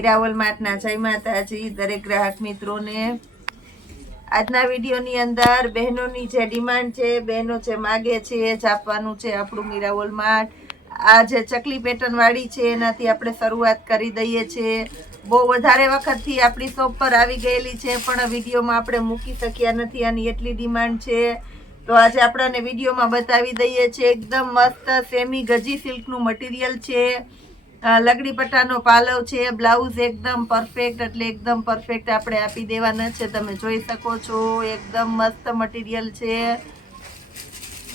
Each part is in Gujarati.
મીરાવલ માર્ટના જય માતાજી દરેક ગ્રાહક મિત્રોને। આજના વિડીયોની અંદર બહેનોની જે ડિમાન્ડ છે, બહેનો જે માગે છે એ જ આપવાનું છે આપણું મીરાવલ માર્ટ। આ જે ચકલી પેટર્ન વાળી છે એનાથી આપણે શરૂઆત કરી દઈએ છીએ। બહુ વધારે વખતથી આપણી શોપ પર આવી ગયેલી છે પણ વિડીયોમાં આપણે મૂકી શક્યા નથી, આની એટલી ડિમાન્ડ છે। તો આજે આપણને વિડીયોમાં બતાવી દઈએ છીએ। એકદમ મસ્ત સેમી ગજી સિલ્કનું મટીરિયલ છે, લગડી પટ્ટાનો પાલવ છે, બ્લાઉઝ એકદમ પરફેક્ટ એટલે એકદમ પરફેક્ટ આપણે આપી દેવાના છે। તમે જોઈ શકો છો એકદમ મસ્ત મટીરિયલ છે,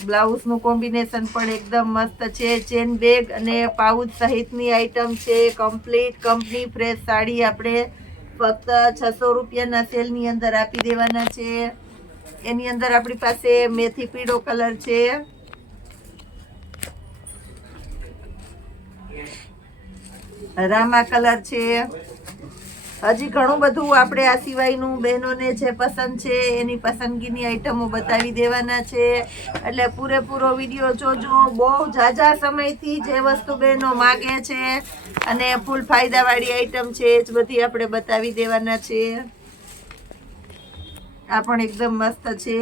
બ્લાઉઝનું કોમ્બિનેશન પણ એકદમ મસ્ત છે। ચેન બેગ અને પાઉચ સહિતની આઈટમ છે, કમ્પ્લીટ કંપની ફ્રેશ સાડી આપણે ફક્ત 600 રૂપિયાના સેલની અંદર આપી દેવાના છે। એની અંદર આપણી પાસે મેથી પીળો કલર છે, રામા કલર છે, હજી ઘણું બધું આપણે આ સિવાયનું બહેનોને જે પસંદ છે એની પસંદગીની આઈટમો બતાવી દેવાના છે, એટલે પૂરેપૂરો વિડીયો જોજો। બહુ ઝાઝા સમયથી જે વસ્તુ બહેનો માગે છે અને ફૂલ ફાયદાવાળી આઈટમ છે એ જ બધી આપણે બતાવી દેવાના છે। આ પણ એકદમ મસ્ત છે।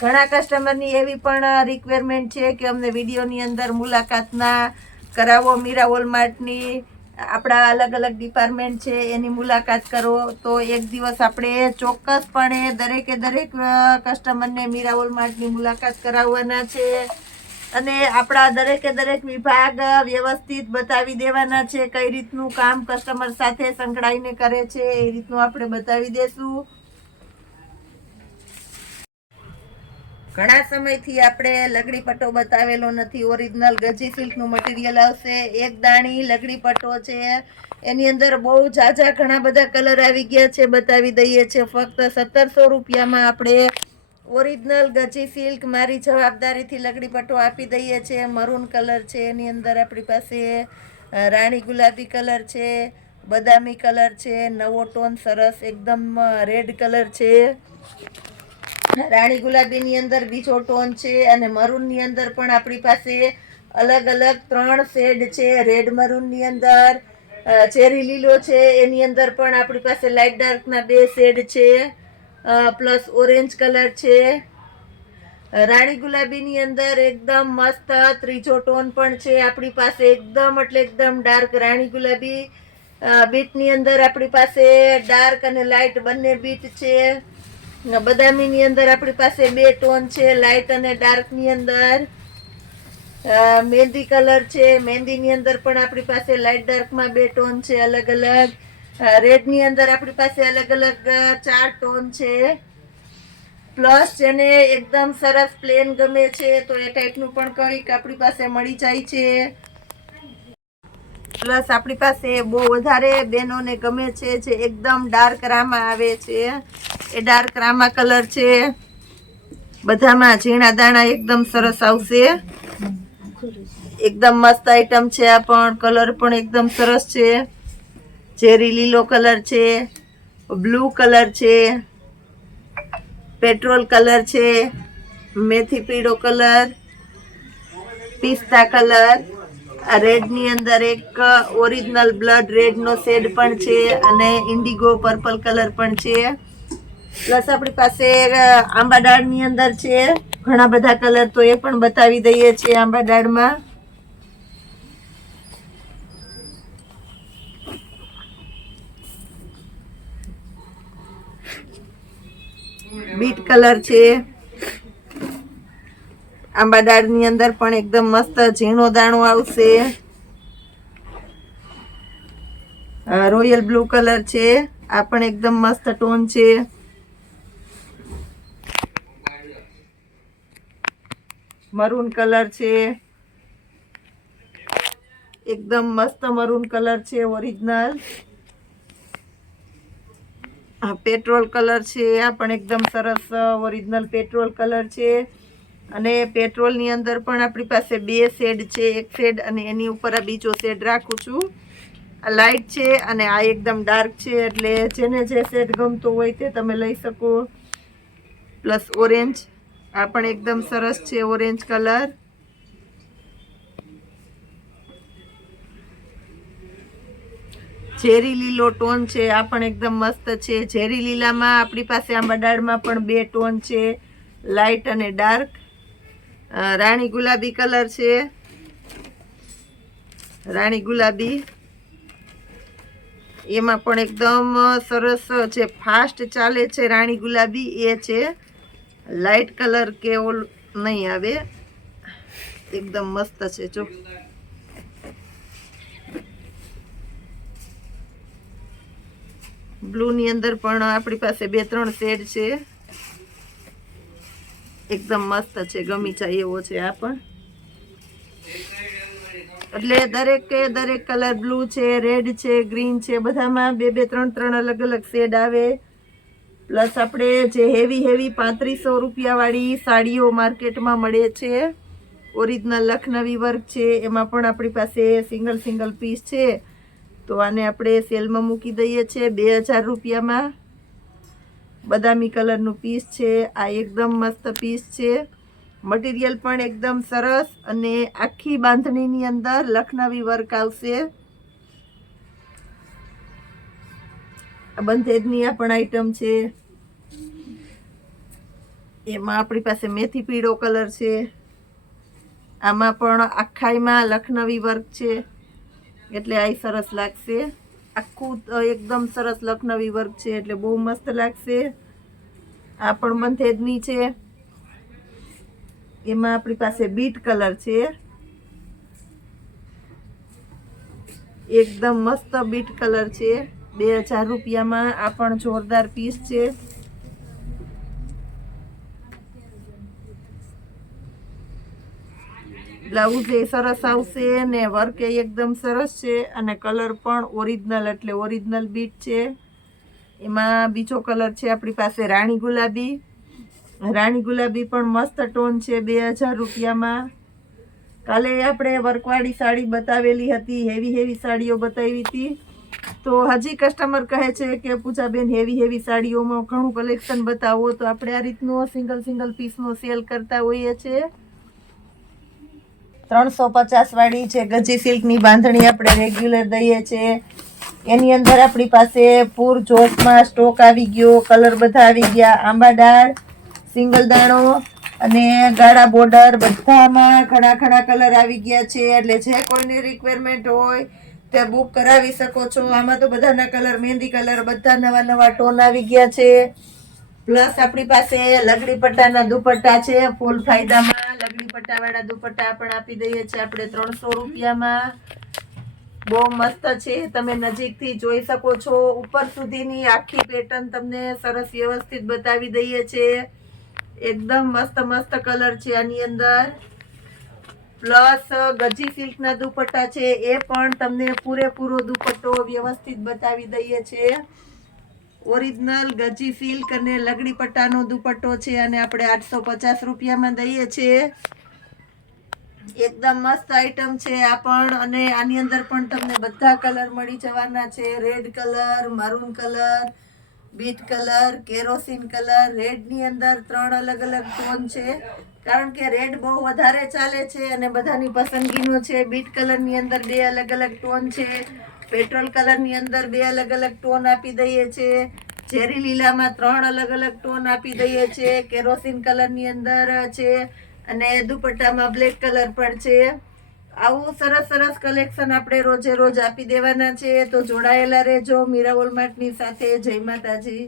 ઘણા કસ્ટમરની એવી પણ રિક્વાયરમેન્ટ છે કે અમને વિડીયોની અંદર મુલાકાત ના કરાવો, મીરાવલ માર્ટની આપણા અલગ અલગ ડિપાર્ટમેન્ટ છે એની મુલાકાત કરો। તો એક દિવસ આપણે ચોક્કસપણે દરેકે દરેક કસ્ટમરને મીરાવલ માર્ટની મુલાકાત કરાવવાના છે અને આપણા દરેકે દરેક વિભાગ વ્યવસ્થિત બતાવી દેવાના છે। કઈ રીતનું કામ કસ્ટમર સાથે સંકળાઈને કરે છે એ રીતનું આપણે બતાવી દેશું। ઘણા સમયથી આપણે લગડી પટ્ટો બતાવેલો નથી, ઓરિજિનલ ગજી સિલ્કનું મટીરિયલ આવશે। એક દાણી લગડી પટ્ટો છે, એની અંદર બહુ ઝાઝા ઘણા બધા કલર આવી ગયા છે, બતાવી દઈએ છીએ। ફક્ત 1700 રૂપિયામાં આપણે ઓરિજિનલ ગજી સિલ્ક મારી જવાબદારીથી લગડી પટ્ટો આપી દઈએ છીએ। મરૂન કલર છે, એની અંદર આપણી પાસે રાણી ગુલાબી કલર છે, બદામી કલર છે, નવો ટોન સરસ એકદમ રેડ કલર છે, રાણી ગુલાબીની અંદર બીજો ટોન છે અને મરૂનની અંદર પણ આપણી પાસે અલગ અલગ 3 શેડ છે। રેડ મરૂનની અંદર ચેરી લીલો છે, એની અંદર પણ આપણી પાસે લાઇટ ડાર્કના 2 શેડ છે, પ્લસ ઓરેન્જ કલર છે, રાણી ગુલાબીની અંદર એકદમ મસ્ત ત્રીજો ટોન પણ છે આપણી પાસે, એકદમ એટલે એકદમ ડાર્ક રાણી ગુલાબી। બીટની અંદર આપણી પાસે ડાર્ક અને લાઇટ બંને બીટ છે। બદામીની અંદર આપણી પાસે 2 ટોન છે, લાઇટ અને ડાર્કની અંદર। મહેંદી કલર છે, મહેંદીની અંદર પણ આપણી પાસે લાઇટ ડાર્કમાં 2 ટોન છે અલગ અલગ। રેડની અંદર આપણી પાસે અલગ અલગ 4 ટોન છે, પ્લસ જેને એકદમ સરસ પ્લેન ગમે છે તો એ ટાઈપનું પણ કંઈક આપણી પાસે મળી જાય છે। પ્લસ આપણી પાસે બહુ વધારે બહેનોને ગમે છે જે એકદમ ડાર્ક રામા આવે છે, એ ડાર્ક રામા કલર છે, બધામાં ઝીણા દાણા એકદમ સરસ આવશે। એકદમ મસ્ત આઈટમ છે, આ પણ કલર પણ એકદમ સરસ છે, ચેરી લીલો કલર છે, બ્લુ કલર છે, પેટ્રોલ કલર છે, મેથી પીળો કલર, પિસ્તા કલર, આ રેડની અંદર એક ઓરિજિનલ બ્લડ રેડનો શેડ પણ છે અને ઇન્ડિગો પર્પલ કલર પણ છે, પ્લસ આપણી પાસે આંબા ડાળની અંદર છે ઘણા બધા કલર, તો એ પણ બતાવી દઈએ છીએ। આંબા ડાળમાં બીટ કલર છે, આંબા ડાળની અંદર પણ એકદમ મસ્ત ઝીણો દાણો આવશે, રોયલ બ્લુ કલર છે, આ પણ એકદમ મસ્ત ટોન છે, મરૂન કલર છે, એકદમ મસ્ત મરૂન કલર છે ઓરિજિનલ, પેટ્રોલ કલર છે, આ પણ એકદમ સરસ ઓરિજિનલ પેટ્રોલ કલર છે અને પેટ્રોલની અંદર પણ આપણી પાસે 2 શેડ છે, એક શેડ અને એની ઉપર આ બીજો શેડ રાખું છું। આ લાઇટ છે અને આ એકદમ ડાર્ક છે, એટલે જેને જે શેડ ગમતો હોય તે તમે લઈ શકો। પ્લસ ઓરેન્જ, આ પણ એકદમ સરસ છે ઓરેન્જ કલર, ઝેરી લીલો ટોન છે, આ પણ એકદમ મસ્ત છે. ઝેરી લીલામાં આપણી પાસે આંબા ડાળમાં પણ 2 ટોન છે, લાઇટ અને ડાર્ક. રાણી ગુલાબી કલર છે, રાણી ગુલાબી, એમાં પણ એકદમ સરસ જે ફાસ્ટ ચાલે છે રાણી ગુલાબી એ છે. લાઇટ કલર કે ઓલ નહીં આવે, એકદમ મસ્ત છે. જો બ્લુ ની અંદર પણ આપણી પાસે 2-3 શેડ છે, એકદમ મસ્ત છે, ગમી જાય એવો છે આ પણ. એટલે દરેક કલર બ્લુ છે, રેડ છે, ગ્રીન છે, બધામાં 2-3 અલગ અલગ શેડ આવે. પ્લસ આપણે જે હેવી 3500 રૂપિયા વાળી સાડીઓ માર્કેટમાં મળે છે, ઓરિજિનલ લખનવી વર્ક છે, એમાં પણ આપણી પાસે સિંગલ પીસ છે. તો આને આપણે સેલમાં મૂકી દઈએ છીએ 2000 રૂપિયામાં. બદામી કલરનું પીસ છે, આ એકદમ મસ્ત પીસ છે. મટીરિયલ પણ એકદમ સરસ અને આખી બાંધણીની અંદર લખનવી વર્ક આવશે. આ બંધેજની આ પણ આઈટમ છે, એમાં આપણી પાસે મેથી પીળો કલર છે. આમાં પણ આખાઈમાં લખનવી વર્ક છે, એટલે આ સરસ લાગશે. આખું એકદમ સરસ લખનવી વર્ક છે, એટલે બહુ મસ્ત લાગશે. આ પણ બંધેજની છે, એમાં આપણી પાસે બીટ કલર છે, એકદમ મસ્ત બીટ કલર છે. 2000 રૂપિયામાં આ પણ જોરદાર પીસ છે. બ્લાઉઝ એ સરસ આવશે ને વર્ક એ એકદમ સરસ છે, અને કલર પણ ઓરિજિનલ, એટલે ઓરિજિનલ બીટ છે. એમાં બીજો કલર છે આપણી પાસે રાણી ગુલાબી. રાણી ગુલાબી પણ મસ્ત ટોન છે 2000 રૂપિયામાં. કાલે આપણે વર્કવાળી સાડી બતાવેલી હતી, હેવી સાડીઓ બતાવી હતી. તો હજી કસ્ટમર કહે છે કે પૂજાબેન હેવી સાડીઓમાં ઘણું કલેક્શન બતાવો. તો આપણે આ રીતનું સિંગલ પીસનો સેલ કરતા હોઈએ છીએ. 350 વાળી જે ગજી સિલ્કની બાંધણી આપણે રેગ્યુલર દઈએ છીએ, એની અંદર આપણી પાસે પૂર જોશમાં સ્ટોક આવી ગયો. કલર બધા આવી ગયા, આંબા ડાળ, સિંગલ દાણો અને ગાળા બોર્ડર, બધામાં ઘણા કલર આવી ગયા છે. એટલે જે કોઈની રિક્વાયરમેન્ટ હોય તે બુક કરાવી શકો છો. આમાં તો બધાના કલર, મહેંદી કલર, બધા નવા ટોન આવી ગયા છે. પ્લસ આપણી પાસે લગડી પટ્ટાના દુપટ્ટા છે, ફૂલ ફાયદામાં લગડી પટ્ટાવાળા દુપટ્ટા પણ આપી દઈએ છીએ આપણે 300 રૂપિયામાં. બહુ મસ્ત છે, તમે નજીકથી જોઈ શકો છો. ઉપર સુધીની આખી પેટર્ન તમને સરસ વ્યવસ્થિત બતાવી દઈએ છીએ. એકદમ મસ્ત કલર છે આની અંદર. પ્લસ ગજી સિલ્કના દુપટ્ટા છે, એ પણ તમને પૂરેપૂરો દુપટ્ટો વ્યવસ્થિત બતાવી દઈએ છીએ. ઓરિજિનલ ગજી સિલ્ક અને લગડી પટ્ટાનો દુપટ્ટો છે, અને આપણે 850 રૂપિયામાં દઈએ છીએ. એકદમ મસ્ત આઈટમ છે આ પણ. અને આની અંદર પણ તમને બધા કલર મળી જવાના છે. Red colour, maroon colour, beet colour, kerosene colour. રેડની અંદર 3 અલગ ટોન છે, કારણ કે રેડ બહુ વધારે ચાલે છે અને બધાની પસંદગીનો છે. બીટ કલરની અંદર 2 અલગ ટોન છે. પેટ્રોલ કલરની અંદર 2 અલગ ટોન આપી દઈએ છીએ. ઝેરી લીલામાં 3 અલગ ટોન આપી દઈએ છીએ. કેરોસીન કલરની અંદર છે, અને દુપટ્ટામાં બ્લેક કલર પણ છે. આવું સરસ કલેક્શન આપણે રોજ આપી દેવાના છે. તો જોડાયેલા રહેજો મીરા વોલમાર્ટની સાથે. જય માતાજી.